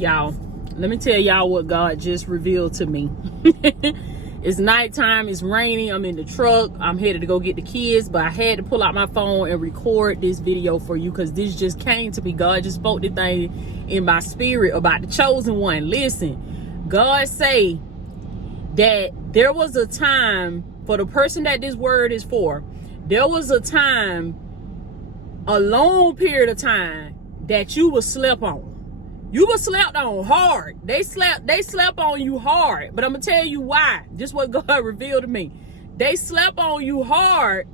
Y'all, let me tell y'all what God just revealed to me. It's nighttime, it's raining, I'm in the truck, I'm headed to go get the kids, but I had to pull out my phone and record this video for you because this just came to me. God just spoke the thing in my spirit about the chosen one. Listen, God say that there was a time, for the person that this word is for, there was a time, a long period of time, that you were slept on. You were slept on hard. They slept on you hard. But I'm gonna tell you why. Just what God revealed to me. They slept on you hard.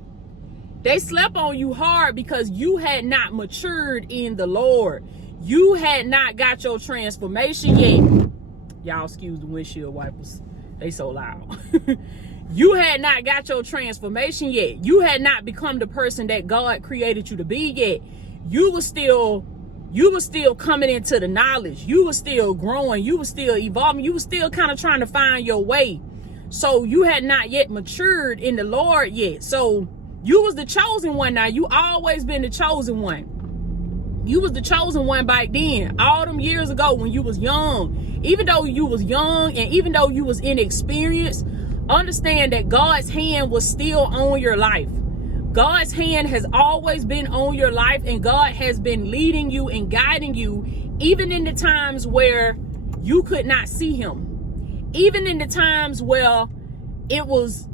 They slept on you hard because you had not matured in the Lord. You had not got your transformation yet. Y'all excuse the windshield wipers. They so loud. You had not got your transformation yet. You had not become the person that God created you to be yet. You were still coming into the knowledge. You were still growing. You were still evolving. You were still kind of trying to find your way. So you had not yet matured in the Lord yet. So you was the chosen one now. You always been the chosen one. You was the chosen one back then. All them years ago when you was young. Even though you was young and even though you was inexperienced, understand that God's hand was still on your life. God's hand has always been on your life, and God has been leading you and guiding you, even in the times where you could not see him. Even in the times where it was,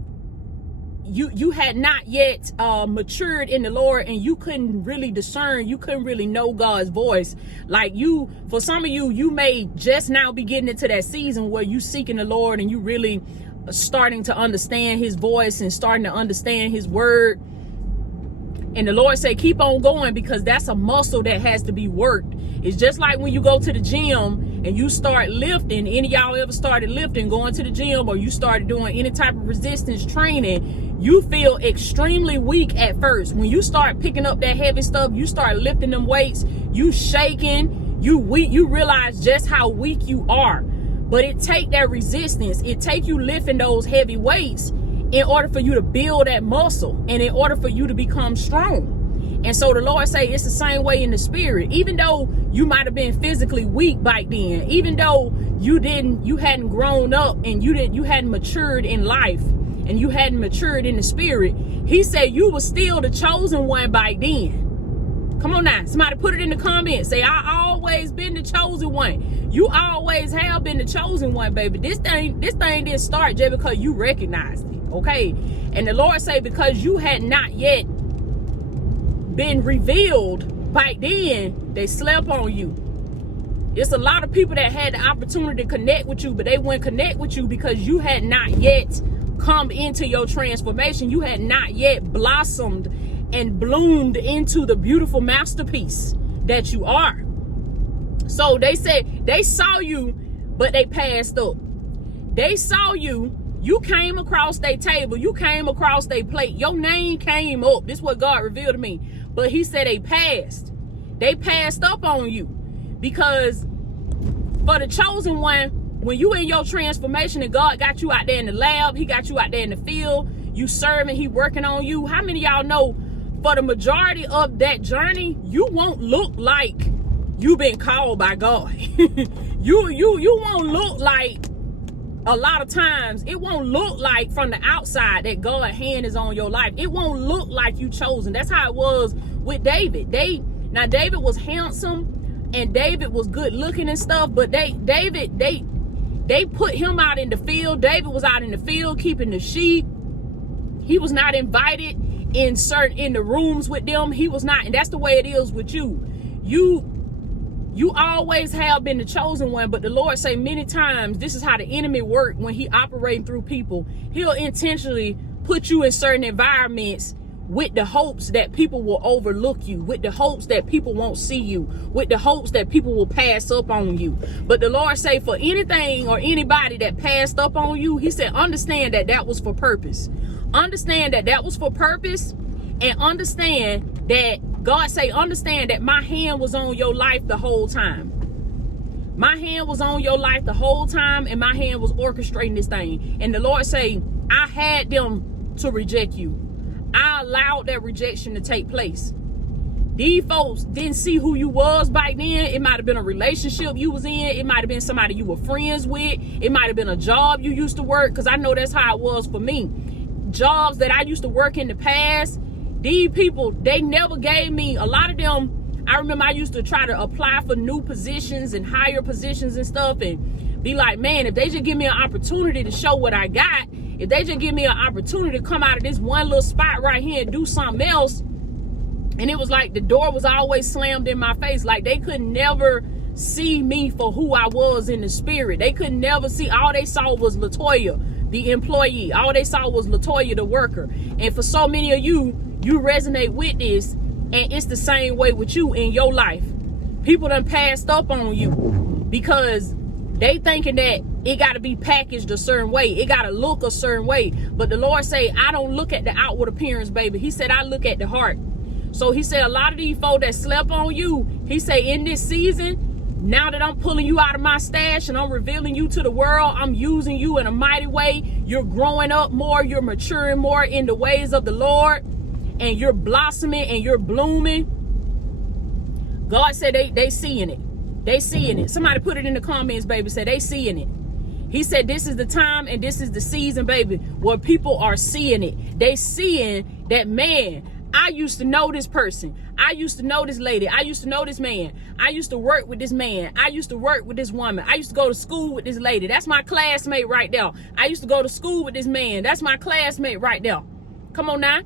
you had not yet matured in the Lord, and you couldn't really discern, you couldn't really know God's voice. Like for some of you may just now be getting into that season where you seeking the Lord and you really starting to understand his voice and starting to understand his word. And the Lord said, keep on going, because that's a muscle that has to be worked. It's just like when you go to the gym and you start lifting. Any of y'all ever started lifting, going to the gym, or you started doing any type of resistance training, you feel extremely weak at first. When you start picking up that heavy stuff, you start lifting them weights, you shaking, you weak, you realize just how weak you are. But it take that resistance, it take you lifting those heavy weights in order for you to build that muscle and in order for you to become strong. And so the Lord say it's the same way in the spirit. Even though you might have been physically weak back then, even though you hadn't grown up and you hadn't matured in life and you hadn't matured in the spirit, he said you were still the chosen one back then. Come on now, somebody put it in the comments. Say, I always been the chosen one. You always have been the chosen one, baby. This thing didn't start just because you recognized it. Okay, and the Lord say because you had not yet been revealed back then, they slept on you. It's a lot of people that had the opportunity to connect with you, but they wouldn't connect with you because you had not yet come into your transformation. You had not yet blossomed and bloomed into the beautiful masterpiece that you are. So they said they saw you, but they passed up. They saw you. You came across their table. You came across their plate. Your name came up. This is what God revealed to me. But he said they passed. They passed up on you. Because for the chosen one, when you in your transformation and God got you out there in the lab, he got you out there in the field, you serving, he working on you. How many of y'all know for the majority of that journey, you won't look like you've been called by God. You won't look like, a lot of times, it won't look like from the outside that God's hand is on your life. It won't look like you chosen. That's how it was with David. Now David was handsome and David was good looking and stuff, but they put him out in the field. David was out in the field keeping the sheep. He was not invited in the rooms with them. He was not, and that's the way it is with you. You always have been the chosen one, but the Lord say many times, this is how the enemy works when he operating through people. He'll intentionally put you in certain environments with the hopes that people will overlook you, with the hopes that people won't see you, with the hopes that people will pass up on you. But the Lord say for anything or anybody that passed up on you, he said, understand that that was for purpose. Understand that that was for purpose, and understand that God say, understand that my hand was on your life the whole time. My hand was on your life the whole time, and my hand was orchestrating this thing. And the Lord say, I had them to reject you. I allowed that rejection to take place. These folks didn't see who you was back then. It might have been a relationship you was in. It might have been somebody you were friends with. It might have been a job you used to work, because I know that's how it was for me. Jobs that I used to work in the past, these people, they never gave me, a lot of them, I remember I used to try to apply for new positions and higher positions and stuff, and be like, man, if they just give me an opportunity to show what I got, if they just give me an opportunity to come out of this one little spot right here and do something else. And it was like the door was always slammed in my face. Like they could never see me for who I was in the spirit. They could never see. All they saw was LaToya, the employee. All they saw was LaToya, the worker. And for so many of you, you resonate with this. And it's the same way with you in your life. People done passed up on you because they thinking that it got to be packaged a certain way. It got to look a certain way. But the Lord say, I don't look at the outward appearance, baby. He said, I look at the heart. So he said, a lot of these folk that slept on you, he said, in this season, now that I'm pulling you out of my stash and I'm revealing you to the world, I'm using you in a mighty way. You're growing up more. You're maturing more in the ways of the Lord. And you're blossoming and you're blooming. God said they seeing it. They seeing it. Somebody put it in the comments, baby. Said they seeing it. He said this is the time and this is the season, baby, where people are seeing it. They seeing that, man, I used to know this person. I used to know this lady. I used to know this man. I used to work with this man. I used to work with this woman. I used to go to school with this lady. That's my classmate right there. I used to go to school with this man. That's my classmate right there. Come on now.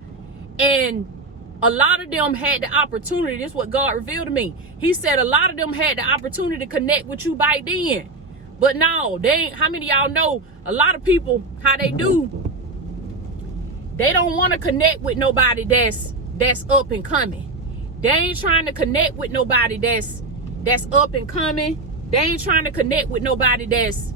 And a lot of them had the opportunity. This is what God revealed to me. He said a lot of them had the opportunity to connect with you back then. But no, they ain't. How many of y'all know a lot of people, how they do? They don't want to connect with nobody that's up and coming. They ain't trying to connect with nobody that's up and coming. They ain't trying to connect with nobody that's,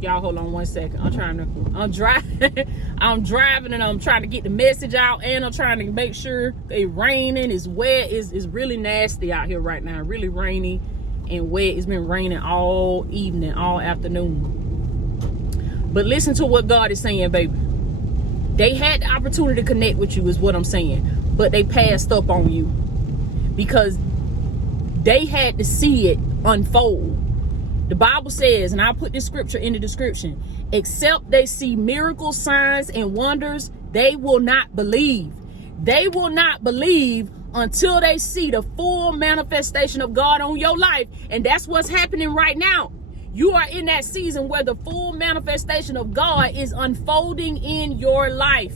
y'all hold on one second. I'm driving. I'm driving and I'm trying to get the message out, and I'm trying to make sure it's raining, it's wet, it's really nasty out here right now. Really rainy and wet. It's been raining all evening, all afternoon. But listen to what God is saying, baby. They had the opportunity to connect with you, is what I'm saying, but they passed up on you because they had to see it unfold. The Bible says, and I'll put this scripture in the description, except they see miracles, signs, and wonders, they will not believe. They will not believe until they see the full manifestation of God on your life. And that's what's happening right now. You are in that season where the full manifestation of God is unfolding in your life.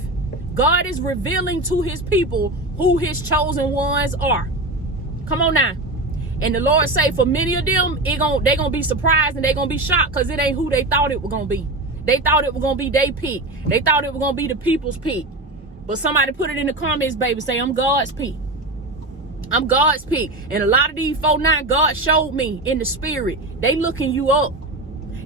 God is revealing to his people who his chosen ones are. Come on now. And the Lord say for many of them, they gonna be surprised and they gonna be shocked because it ain't who they thought it was gonna be. They thought it was gonna be their pick. They thought it was gonna be the people's pick. But somebody put it in the comments, baby, say, I'm God's pick. I'm God's pick. And a lot of these folk now, God showed me in the spirit. They looking you up.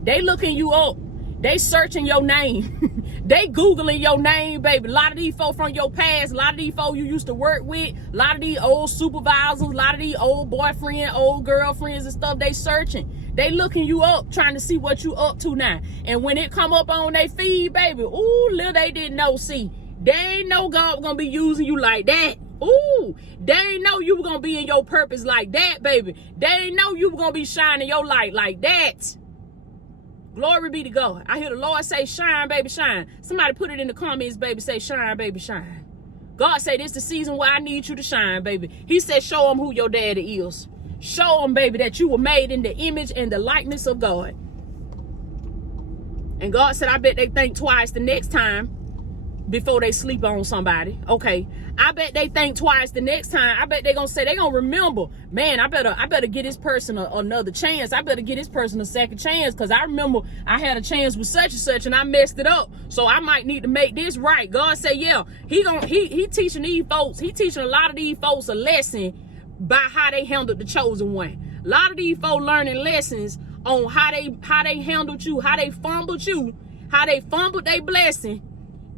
They looking you up. They searching your name. They Googling your name, baby. A lot of these folk from your past, a lot of these folk you used to work with, a lot of these old supervisors, a lot of these old boyfriend, old girlfriends and stuff, they searching. They looking you up, trying to see what you up to now. And when it come up on their feed, baby, ooh, little they didn't know, see, they ain't know God was gonna be using you like that. Ooh, they ain't know you were gonna be in your purpose like that, baby. They ain't know you were gonna be shining your light like that. Glory be to God. I hear the Lord say, shine, baby, shine. Somebody put it in the comments, baby, say, shine, baby, shine. God say, this the season where I need you to shine, baby. He said, show them who your daddy is. Show them, baby, that you were made in the image and the likeness of God. And God said, I bet they think twice the next time before they sleep on somebody. Okay. I bet they think twice the next time. I bet they gonna say, they gonna remember, man, I better get this person another chance. I better get this person a second chance, because I remember I had a chance with such and such and I messed it up. So I might need to make this right. God said, yeah, he teaching these folks, he teaching a lot of these folks a lesson by how they handled the chosen one. A lot of these folks learning lessons on how they handled you, how they fumbled you, how they fumbled their blessing.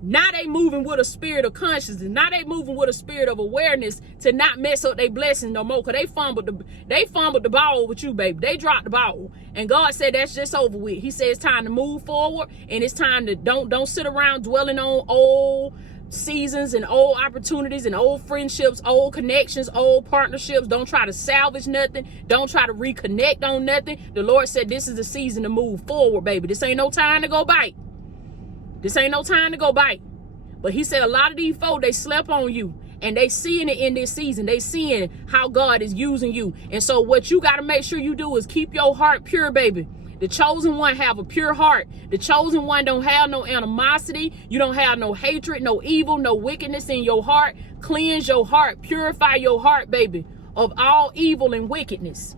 Now they moving with a spirit of consciousness. Now they moving with a spirit of awareness to not mess up their blessing no more. Cause they fumbled the ball with you, baby. They dropped the ball. And God said that's just over with. He said it's time to move forward, and it's time to don't sit around dwelling on old seasons and old opportunities and old friendships, old connections, old partnerships. Don't try to salvage nothing. Don't try to reconnect on nothing. The Lord said this is the season to move forward, baby. This ain't no time to go bite. This ain't no time to go bite. But he said a lot of these folk, they slept on you. And they seeing it in this season. They seeing how God is using you. And so what you got to make sure you do is keep your heart pure, baby. The chosen one have a pure heart. The chosen one don't have no animosity. You don't have no hatred, no evil, no wickedness in your heart. Cleanse your heart. Purify your heart, baby, of all evil and wickedness.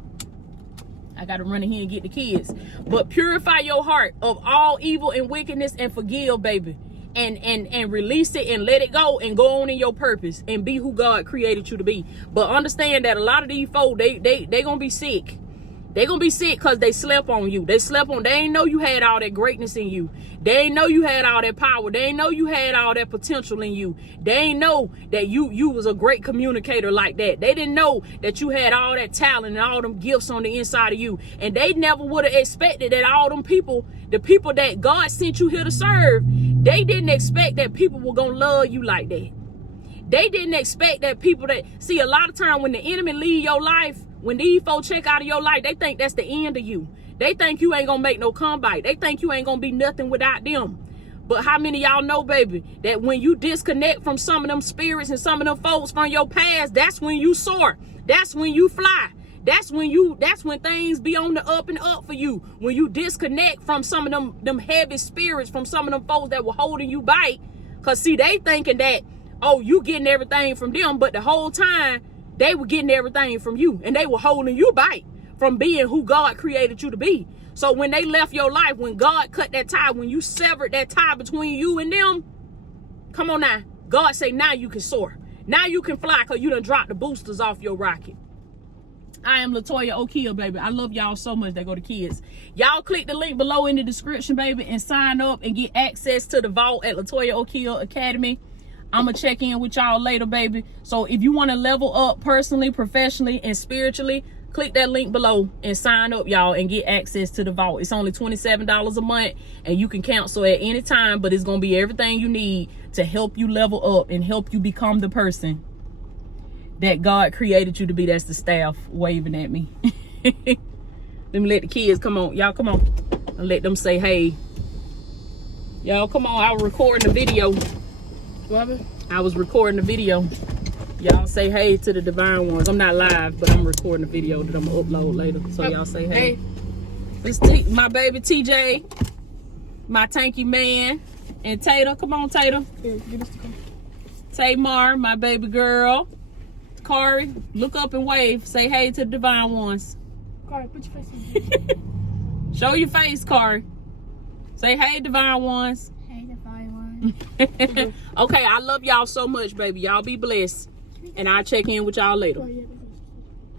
I got to run in here and get the kids. But purify your heart of all evil and wickedness and forgive, baby. And release it and let it go and go on in your purpose and be who God created you to be. But understand that a lot of these folk, they gonna be sick. They gonna be sick because they slept on you. They ain't know you had all that greatness in you. They ain't know you had all that power. They ain't know you had all that potential in you. They ain't know that you was a great communicator like that. They didn't know that you had all that talent and all them gifts on the inside of you. And they never would have expected that all them people, the people that God sent you here to serve, they didn't expect that people were gonna love you like that. They didn't expect that people that, see, a lot of time when the enemy leave your life, when these folks check out of your life, they think that's the end of you. They think you ain't gonna make no comeback. They think you ain't gonna be nothing without them. But how many of y'all know, baby, that when you disconnect from some of them spirits and some of them folks from your past, that's when you soar. That's when you fly. That's when things be on the up and up for you. When you disconnect from some of them heavy spirits, from some of them folks that were holding you back. Cause see, they thinking that, oh, you getting everything from them, but the whole time they were getting everything from you, and they were holding you back from being who God created you to be. So when they left your life, when God cut that tie, when you severed that tie between you and them, come on now, God say now you can soar. Now you can fly because you done dropped the boosters off your rocket. I am Latoya O'Keel, baby. I love y'all so much. They go to kids. Y'all click the link below in the description, baby, and sign up and get access to the vault at Latoya O'Keel Academy. I'm going to check in with y'all later, baby. So if you want to level up personally, professionally, and spiritually, click that link below and sign up, y'all, and get access to the vault. It's only $27 a month, and you can cancel at any time, but it's going to be everything you need to help you level up and help you become the person that God created you to be. That's the staff waving at me. Let me let the kids come on. Y'all come on. And let them say hey. Y'all come on. I was recording the video. What? I was recording the video. Y'all say hey to the Divine Ones. I'm not live, but I'm recording a video that I'm gonna upload later. So y'all say hey. This my baby TJ, my tanky man, and Tater. Come on, Tater. Tamar, my baby girl. Kari, look up and wave. Say hey to the Divine Ones. Kari, put your face in. Show your face, Kari. Say hey, Divine Ones. Hey, Divine Ones. Okay, I love y'all so much, baby. Y'all be blessed. And I'll check in with y'all later.